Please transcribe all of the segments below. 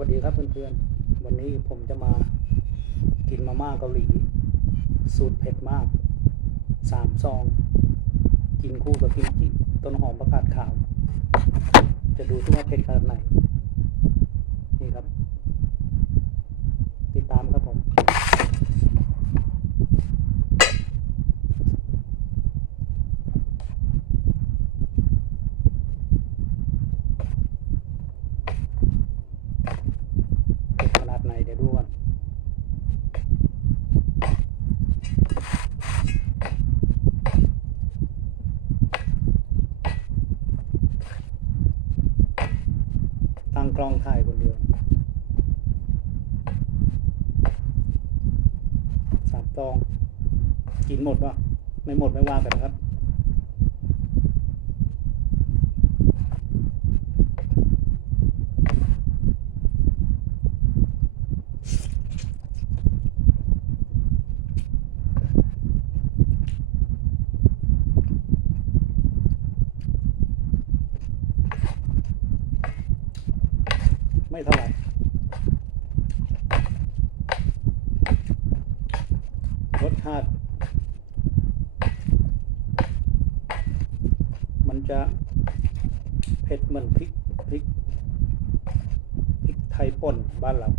วัสดีครับเพื่อนๆ วันนี้ผมจะมากินมาม่าเกาหลี สูตรเผ็ดมากสามซอง กินคู่กับกิมจิต้นหอมประกาศขาว จะดูที่ว่าเผ็ดขนาดไหน นี่ครับ ติดตามครับผม เผ็ดขนาดไหนเดี๋ยวดูก่อน ตั้งกล้องถ่ายคนเดียว สาม ตอง กินหมดปะไม่หมดไม่ว่ากันนะครับไม่เท่าไหร่ รสชาติมันจะเผ็ดเหมือนพริกพริกพริกไทยป่นบ้านเรา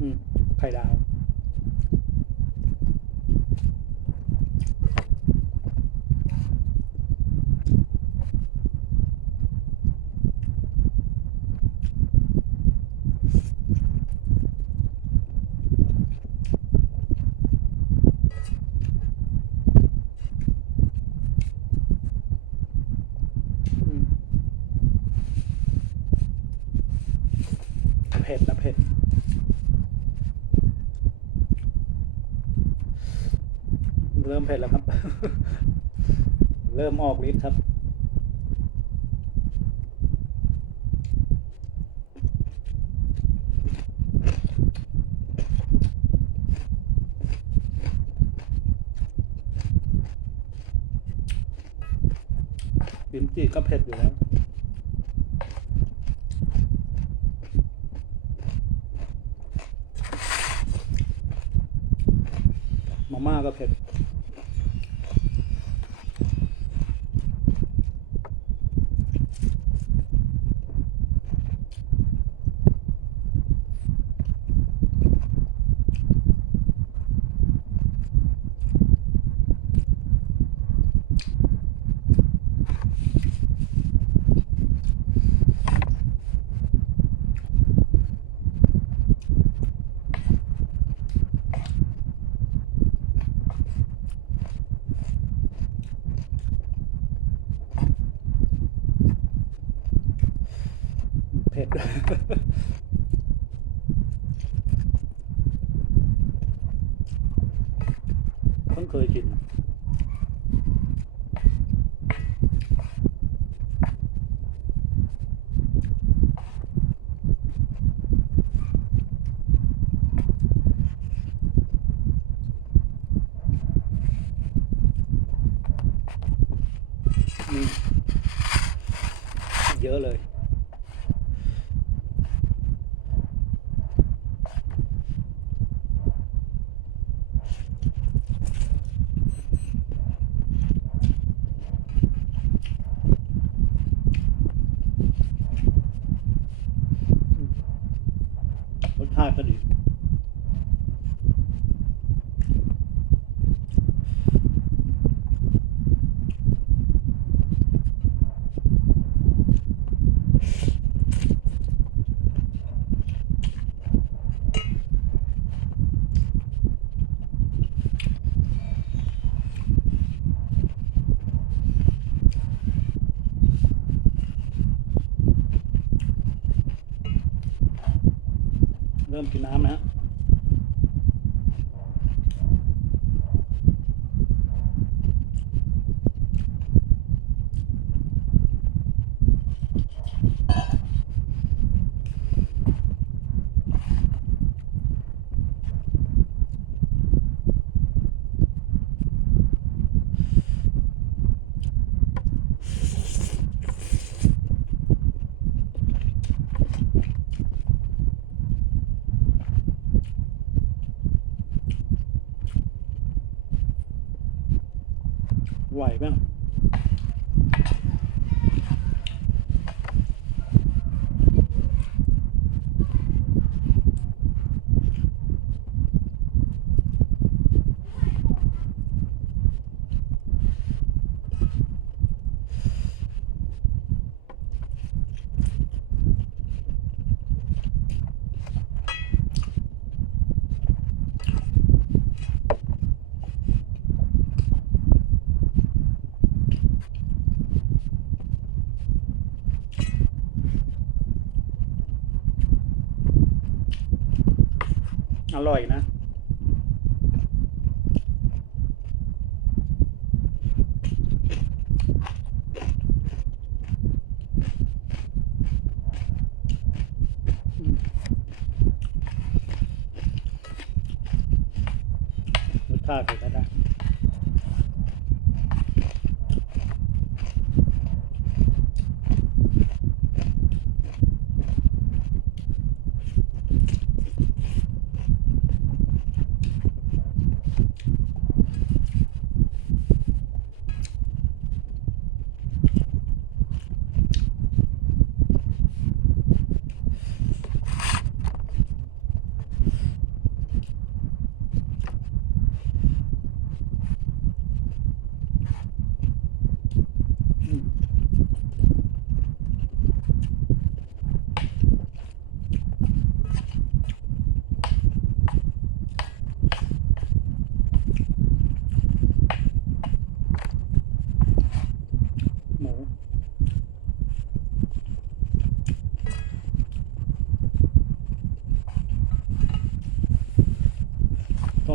อืมไข่ดาว อืมเผ็ดนะเผ็ดเริ่มเผ็ดแล้วครับ เริ่มออกฤทธิ์ครับบิ้มจิก็เผ็ดอยู่แล้ว มากก็เผ็ด เผ็ด เพิ่งเคยกินนี่ ไหวบ้าง ร่อยนะรสชาติก็ได้ โท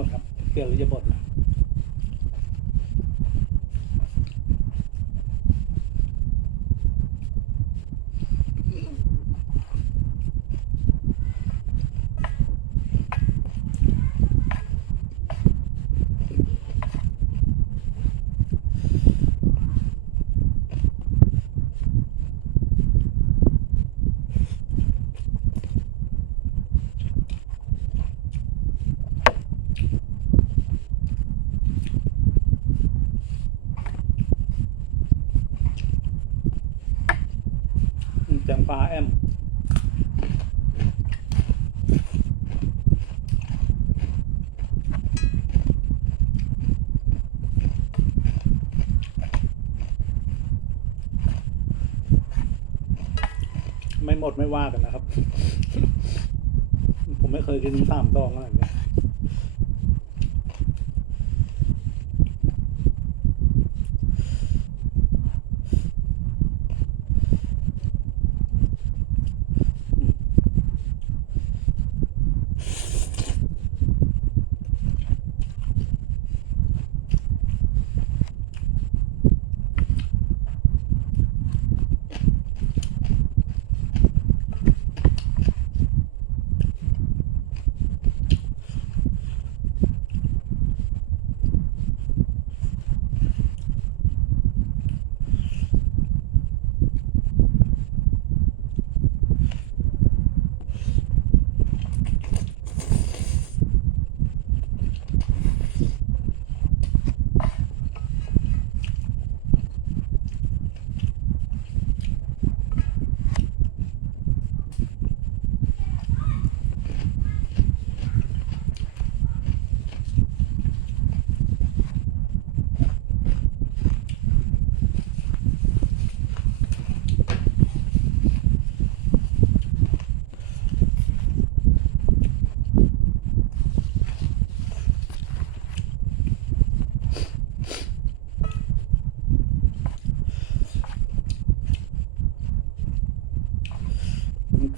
ษครับเปลี่ยนหรือจะบดนะาแอมไม่หมดไม่ว่ากันนะครับ ผมไม่เคยกินสามดองอะไรอย่างเ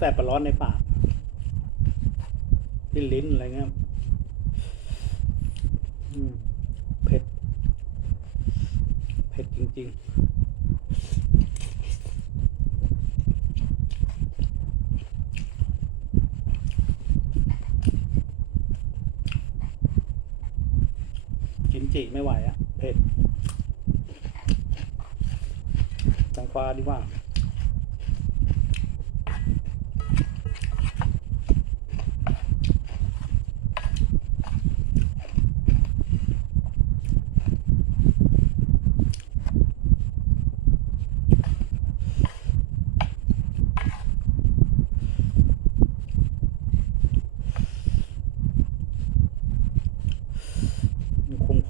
แสบประร้อนในปากที่ลิ้นอะไรเงี้ยเผ็ด เผ็ดจริง ๆกินจิไม่ไหวอะ่ะเผ็ดจังฟ้าดีกว่า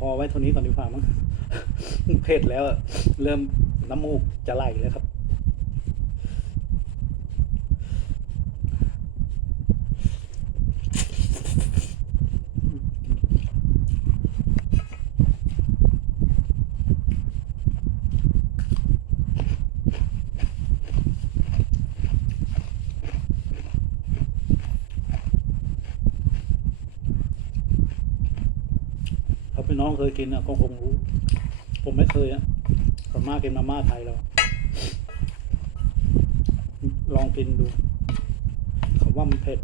อไว้เท่านี้ก่อนดีกว่ามั้งเผ็ดแล้วเริ่มน้ำมูกจะไหลแล้วครับ พี่น้องเคยกินอะก็คงรู้ ผมไม่เคยอะส่วนมากกินมาม่าไทยเราลองกินดูคำว่ามันเผ็ด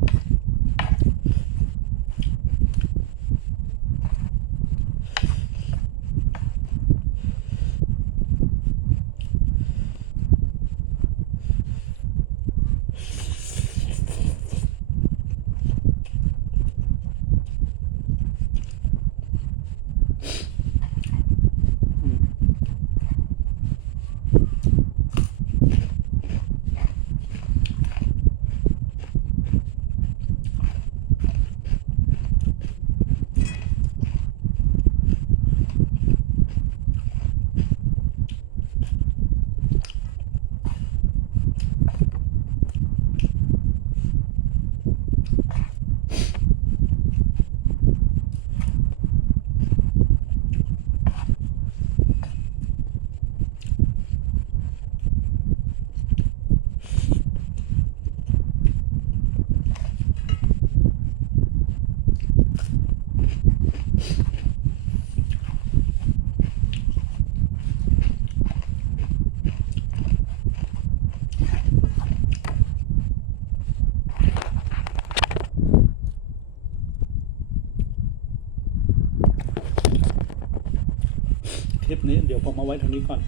เอาไว้เท่านี้ก่อน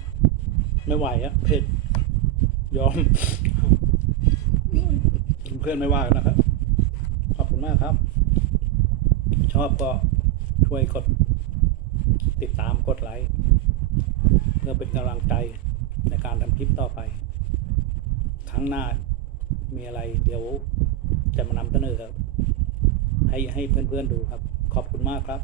ไม่ไหวอะเผ็ด ยอม เพื่อนไม่ว่ากันนะครับ ขอบคุณมากครับ ชอบก็ช่วยกด ติดตามกดไลค์เพื่อเป็นกำลังใจในการทำคลิปต่อไป ครั้งหน้ามีอะไร เดี๋ยวจะมานำเสนอครับ ให้ให้เพื่อนๆดูครับ ขอบคุณมากครับ